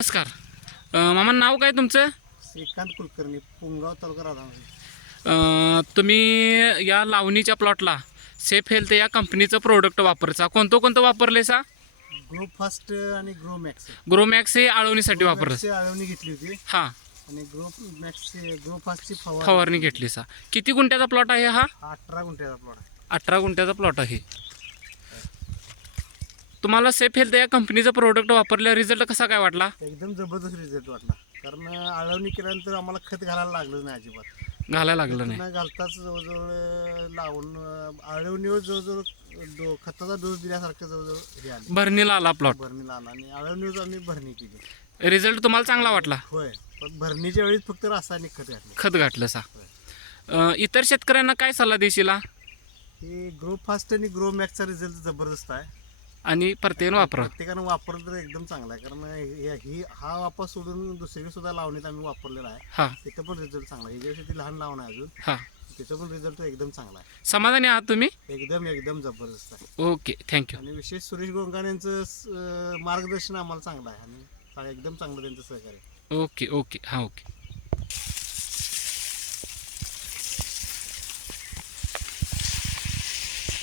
नमस्कार. अं, मामा नाव काय तुमचं? श्रीकांत कुलकर्णी पुंगाव तालुका राधानगरी. अं, तुम्ही या लावणीच्या प्लॉटला सेफ हेल्थ या कंपनीचं प्रोडक्ट वापरचा कोणतं कोणतं वापरले सा ग्रो फास्ट आणि ग्रो मॅक्स ग्रोमॅक्स हे आळवणीसाठी वापरलं. ची आळवणी घेतली होती. हां. आणि ग्रो मॅक्स ग्रो फास्टची फवार फवारणी घेतली सा किती गुंठ्याचा प्लॉट आहे हा? अठरा गुंठ्याचा प्लॉट अठरा गुंठ्याचा प्लॉट आहे. तुम्हाला सेफ हेल्थ या कंपनीचं प्रोडक्ट वापरल्यावर रिझल्ट कसा काय वाटला? एकदम जबरदस्त रिझल्ट वाटला. कारण आळवणी केल्यानंतर आम्हाला खत घालायला लागलं नाही अजिबात. घालायला लागलं नाही. न घालताच जवळजवळ लावून आळवणीवर जवळजवळ डो खताचा डोस दिल्यासारखं जवळजवळ हे आले. भरणीला आला प्लॉट भरणीला आला आणि आळवणीवर आम्ही भरणी केली. रिझल्ट तुम्हाला चांगला वाटला? होय. पण भरणीच्या वेळी फक्त रासायनिक खत घातले. खत घातलं सा. अं, इतर शेतकऱ्यांना काय सल्ला देशील? हे? ग्रो फास्ट आणि ग्रो मॅक्सचा रिझल्ट जबरदस्त आहे. आणि परतेन वापरा प्रत्येकानं वापरलं तर एकदम चांगला आहे. कारण हे- ही हा वापर सोडून दुसरी सुद्धा लावणीत आम्ही वापरलेला आहे. हां. तिथं पण रिझल्ट चांगला आहे. ती लहान लावण आहे अजून हां. तिथं पण रिझल्ट एकदम चांगला आहे. समाधानी आहात तुम्ही? एकदम एकदम जबरदस्त आहे. ओके थँक्यू आणि विशेष सुरेश गोंगाण यांचं स- मार्गदर्शन आम्हाला चांगलं आहे. आणि चा- एकदम चांगलं त्यांचं सहकार्य ओके ओके. हां ओके.